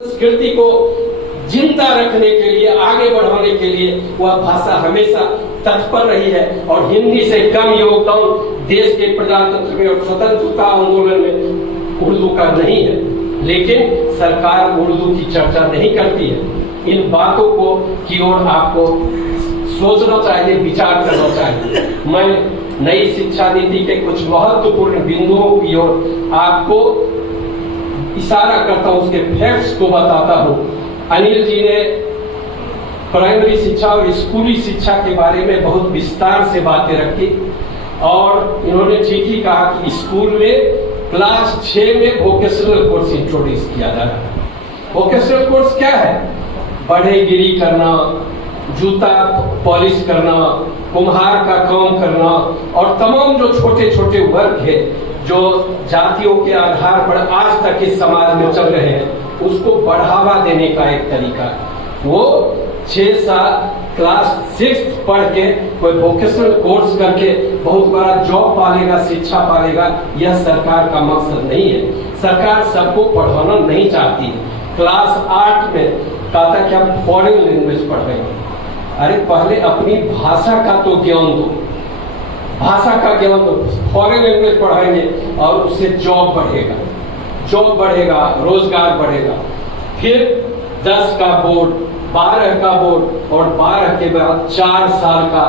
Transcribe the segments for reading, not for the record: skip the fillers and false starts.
संस्कृति को जिंदा रखने के लिए, आगे बढ़ाने के लिए वह भाषा हमेशा तत्पर रही है और हिंदी से कम योगदान देश के प्रजातंत्र में और स्वतंत्रता आंदोलन में उर्दू का नहीं है। लेकिन सरकार उर्दू की चर्चा नहीं करती है। इन बातों को की ओर आपको सोचना चाहिए, विचार करना चाहिए। मैं नई शिक्षा नीति के कुछ महत्वपूर्ण बिंदुओं की ओर आपको इशारा करता हूं, उसके फैक्ट्स को बताता हूं। अनिल जी ने प्राइमरी शिक्षा और स्कूली शिक्षा के बारे में बहुत विस्तार से बातें रखी और इन्होंने ठीक ही कहा कि स्कूल में क्लास 6 में वोकेशनल कोर्स इंट्रोड्यूस किया जा रहा है। वोकेशनल कोर्स क्या है? बढ़ईगिरी करना, जूता पॉलिश करना, कुम्हार का काम करना और तमाम जो छोटे छोटे वर्ग है जो जातियों के आधार पर आज तक इस समाज में चल रहे हैं, उसको बढ़ावा देने का एक तरीका है। वो 6 साल क्लास 6 पढ़ के कोई वोकेशनल कोर्स करके बहुत बड़ा जॉब पालेगा, शिक्षा पालेगा, यह सरकार का मकसद नहीं है। सरकार सबको पढ़ाना नहीं चाहती है। क्लास 8 में कहा था कि हम फॉरेन लैंग्वेज पढ़ रहे हैं। अरे पहले अपनी भाषा का तो ज्ञान दो, भाषा का ज्ञान दो। फॉरेन लैंग्वेज पढ़ाएंगे और उससे जॉब बढ़ेगा, जॉब बढ़ेगा, रोजगार बढ़ेगा। फिर 10 का बोर्ड, 12 का बोर्ड और 12 के बाद 4 साल का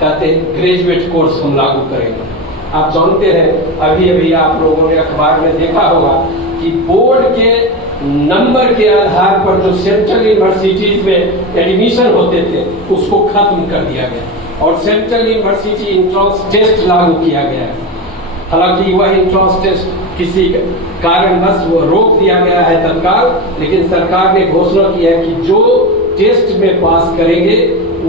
कहते हैं ग्रेजुएट कोर्स हम लागू करेंगे। आप जानते हैं, अभी अभी आप लोगों ने अखबार में देखा होगा कि बोर्ड के नंबर के आधार पर जो सेंट्रल यूनिवर्सिटीज में एडमिशन होते थे उसको खत्म कर दिया गया और सेंट्रल यूनिवर्सिटी एंट्रेंस टेस्ट लागू किया गया है। हालांकि वह एंट्रेंस टेस्ट किसी कारणवश वो रोक दिया गया है तत्काल, लेकिन सरकार ने घोषणा की है कि जो टेस्ट में पास करेंगे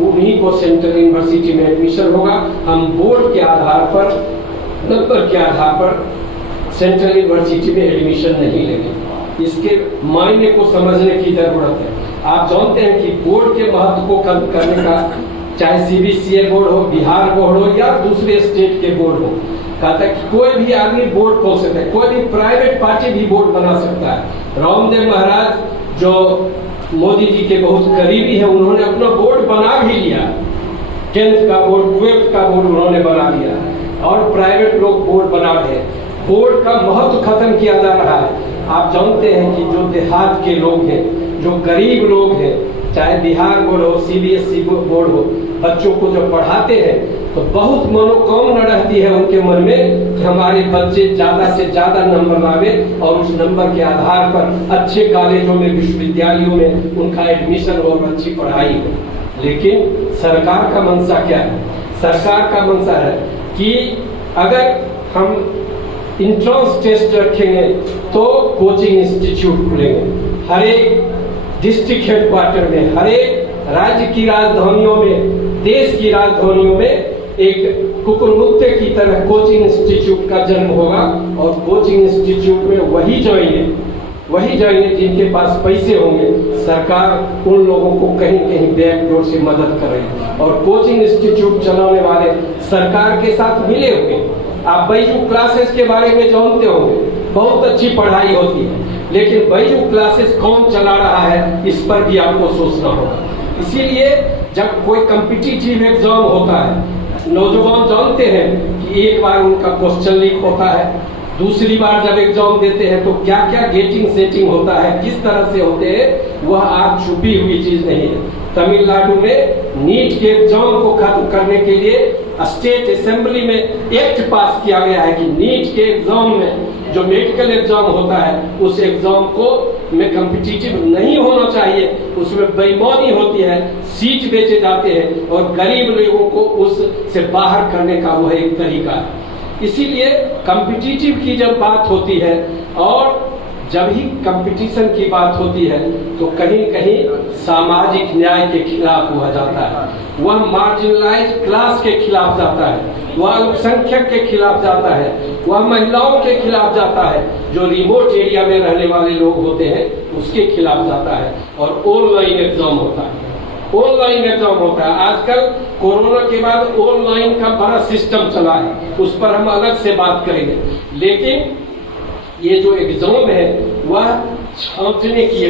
उन्हीं को सेंट्रल यूनिवर्सिटी में एडमिशन होगा। हम बोर्ड के आधार पर, नंबर के आधार पर सेंट्रल यूनिवर्सिटी में एडमिशन नहीं लेंगे। इसके मायने को समझने की जरूरत है। आप जानते हैं कि बोर्ड के महत्व को कम करने का, चाहे सीबीएसई बोर्ड हो, बिहार बोर्ड हो या दूसरे स्टेट के बोर्ड हो, कहता है कि कोई भी आदमी बोर्ड खोल सकता है, कोई भी प्राइवेट पार्टी भी बोर्ड बना सकता है। रामदेव महाराज जो मोदी जी के बहुत करीबी है, उन्होंने अपना बोर्ड बना भी लिया। 10th का बोर्ड, 12th का बोर्ड उन्होंने बना लिया और प्राइवेट लोग बोर्ड बना रहे हैं। बोर्ड का महत्व खत्म किया जा रहा है। आप जानते हैं कि जो देहात के लोग हैं, जो गरीब लोग हैं, चाहे बिहार बोर्ड हो, सीबीएसई बोर्ड हो, बच्चों को जब पढ़ाते हैं तो बहुत मनोकामना रहती है उनके मन में कि हमारे बच्चे ज्यादा से ज्यादा नंबर लावे और उस नंबर के आधार पर अच्छे कॉलेजों में, विश्वविद्यालयों में उनका एडमिशन हो और अच्छी पढ़ाई हो। लेकिन सरकार का मंशा क्या है? सरकार का मंशा है कि अगर हम इंट्रेंस टेस्ट रखेंगे तो कोचिंग इंस्टीट्यूट खुलेंगे हर एक डिस्ट्रिक्ट हेडक्वार्टर में, हर एक राज्य की राजधानियों में, देश की राजधानियों में एक कुकुरमुत्ते की तरह कोचिंग इंस्टीट्यूट का जन्म होगा और कोचिंग इंस्टीट्यूट में वही जाएंगे जिनके पास पैसे होंगे। सरकार उन लोगों को कहीं कहीं बैकडोर से मदद कर रही है और कोचिंग इंस्टीट्यूट चलाने वाले सरकार के साथ मिले हुए। आप बैजू क्लासेस के बारे में जानते होंगे, बहुत अच्छी पढ़ाई होती है, लेकिन बैजू क्लासेस कौन चला रहा है इस पर भी आपको सोचना होगा। इसीलिए जब कोई कॉम्पिटिटिव एग्जाम होता है, नौजवान जानते हैं कि एक बार उनका क्वेश्चन लीक होता है, दूसरी बार जब एग्जाम देते हैं तो क्या क्या गेटिंग सेटिंग होता है, किस तरह से होते हैं, वह आज छुपी हुई चीज नहीं है। तमिलनाडु में नीट के एग्जाम को खत्म करने के लिए स्टेट असेंबली में एक्ट पास किया गया है कि नीट के एग्जाम में जो मेडिकल एग्जाम होता है उस एग्जाम को में कॉम्पिटिटिव नहीं होना चाहिए, उसमें बेईमानी होती है, सीट बेचे जाते हैं और गरीब लोगों को उससे बाहर करने का वह एक तरीका है। इसीलिए कॉम्पिटिटिव की जब बात होती है और जब ही कंपटीशन की बात होती है तो कहीं कहीं सामाजिक न्याय के खिलाफ हुआ जाता है, वह मार्जिनलाइज क्लास के खिलाफ जाता है, वह अल्पसंख्यक के खिलाफ जाता है, वह महिलाओं के खिलाफ जाता है, जो रिमोट एरिया में रहने वाले लोग होते हैं उसके खिलाफ जाता है और ऑनलाइन एग्जाम होता है। ऑनलाइन एग्जाम होता है आजकल, कोरोना के बाद ऑनलाइन का बड़ा सिस्टम चला है, उस पर हम अलग से बात करेंगे। लेकिन ये जो एग्जाम है वह छांटने की